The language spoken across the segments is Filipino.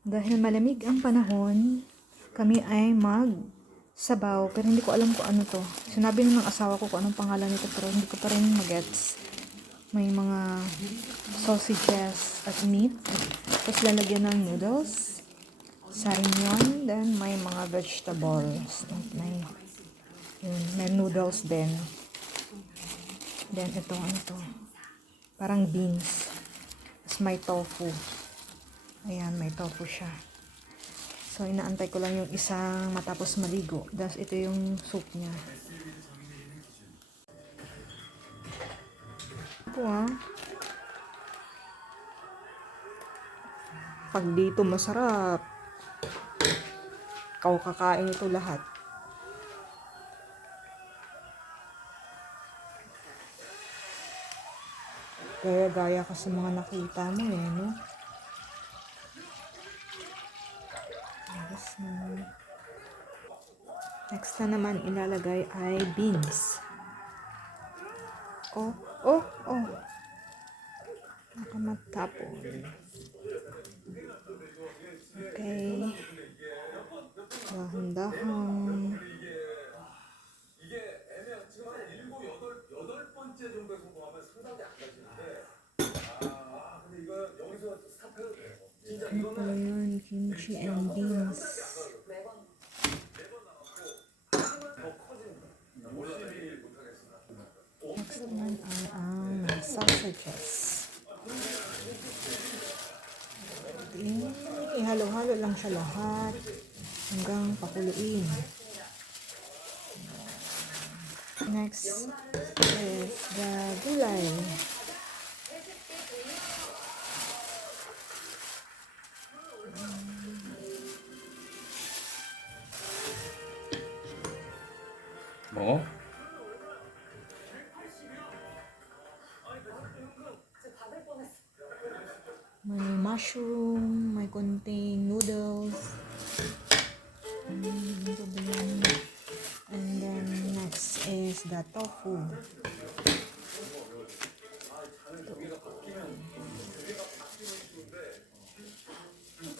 Dahil malamig ang panahon, kami ay mag sabaw pero hindi ko alam kung ano to. Sinabi na ng asawa ko kung anong pangalan nito pero hindi ko pa rin magets. May mga sausages at meat. Tapos lalagyan ng noodles. Sarin yun. Then may mga vegetables. May, yun, may noodles din. Then ito, ano to? Parang beans. Tapos may tofu. Ayan, may tofu siya. So, inaantay ko lang yung isang matapos maligo. Tapos, ito yung soup niya. Ito ah. Pag dito masarap. Ikaw kakain ito lahat. Gaya-gaya ka sa mga nakita mo eh, no? Na. Next na naman ilalagay ay beans. Oh, oh, oh. Nakamatapon. Okay. Dahan-dahan. Ano pala yun? Kimchi and beans. Next naman ay ang sausages. Ihalo-halo lang siya lahat hanggang pakuluin. Next is the May mushroom, may konting noodles. Mm, yan? And then next is the tofu.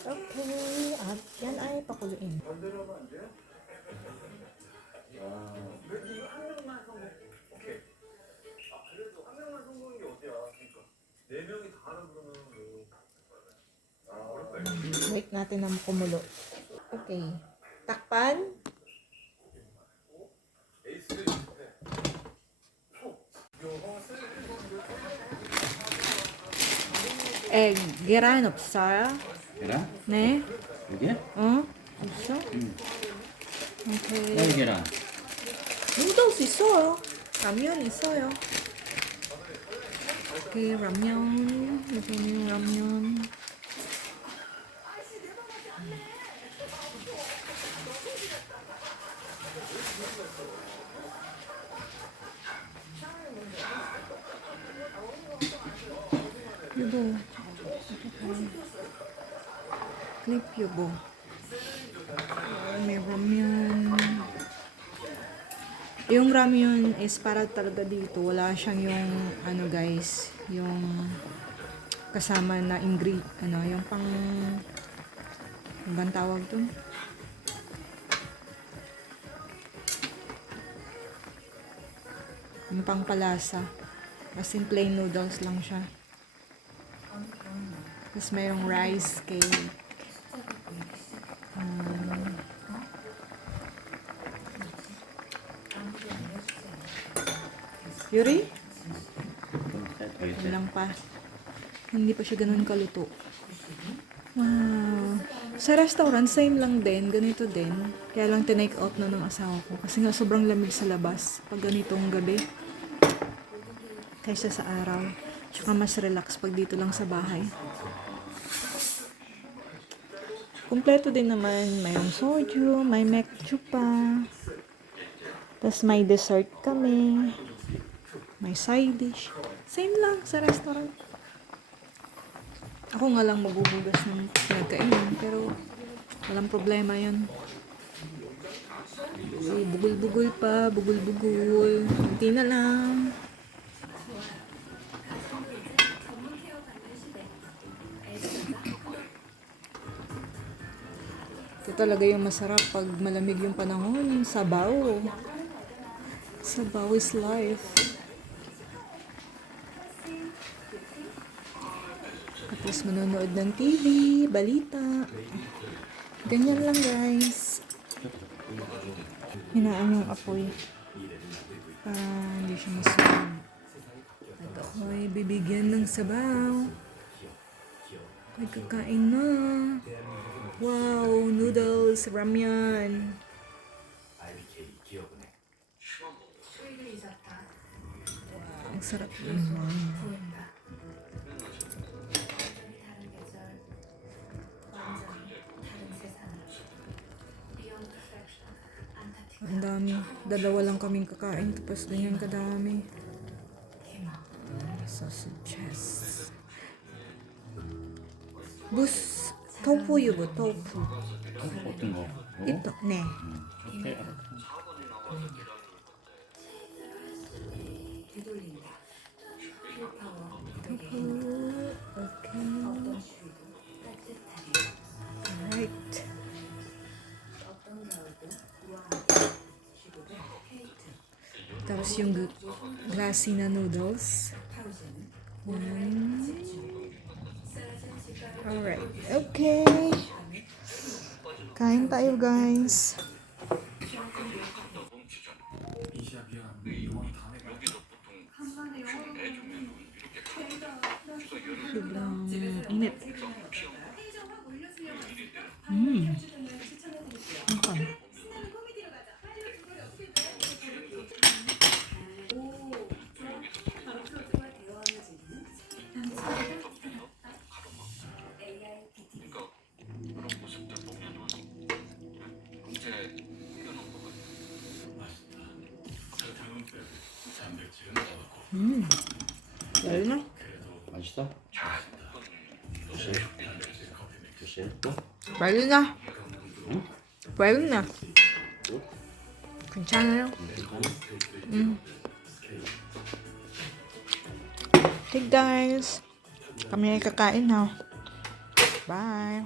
Okay, at yan ay pakuluin. Wait natin na kumulo. Okay. Takpan. Eh, 계란 없어요? 계란? 네. 여기? 어? 없어? 응. 오케이. 여기 계란. 누들스 있어요. 라면 있어요. 오케이, 라면. 여기는 라면. Yubo. Clip yubo. May ramyun. Yung ramyun is para talaga dito. Wala siyang yung, ano guys, yung kasama na ingre, ano, yung pang, ano bang tawag to? Yung pang palasa. As in plain noodles lang siya. Tapos mayroong rice cake. Um, Yuri? Yun lang pa. Hindi pa siya ganun kaluto. Wow. Sa restaurant, same lang din. Ganito din. Kaya lang tinake out na ng asawa ko. Kasi nga sobrang lamig sa labas. Pag ganitong gabi. Kaysa sa araw. Tsaka mas relax pag dito lang sa bahay. Kompleto din naman. Mayroong soju, may mekchu pa. Tapos may dessert kami. May side dish. Same lang sa restaurant. Ako nga lang magbubugas ng pinagkainan, pero walang problema yan. Bugul-bugul pa, bugul-bugul. Kunti na lang. Ito talaga yung masarap pag malamig yung panahon. Sabaw. Sabaw is life. Tapos manonood ng TV, balita. Ganyan lang guys. Hinaan yung apoy. Para hindi siya masunog. At ako'y bibigyan ng sabaw. Ako'y kakain na. Wow, noodles, ramyan. Wow, ang sarap naman. Ang dami. Dalawa lang kaming kakain tapos ganyan kadami. Sausages. Bus, tofu yugo, tofu. 어떤 거? 먹어? Ito, ne. 오케이, 알았어. Okay. Alright. Tapos yung gu- glassy na noodles. Yan. Alright. Okay. Kain tayo guys. Biglang init. 음. 열나? 맛있어? 글쎄. 글쎄, 또? Pwede na. Pwede na. 괜찮아요? Mm. Hey guys. Kami ay kakain na. Bye.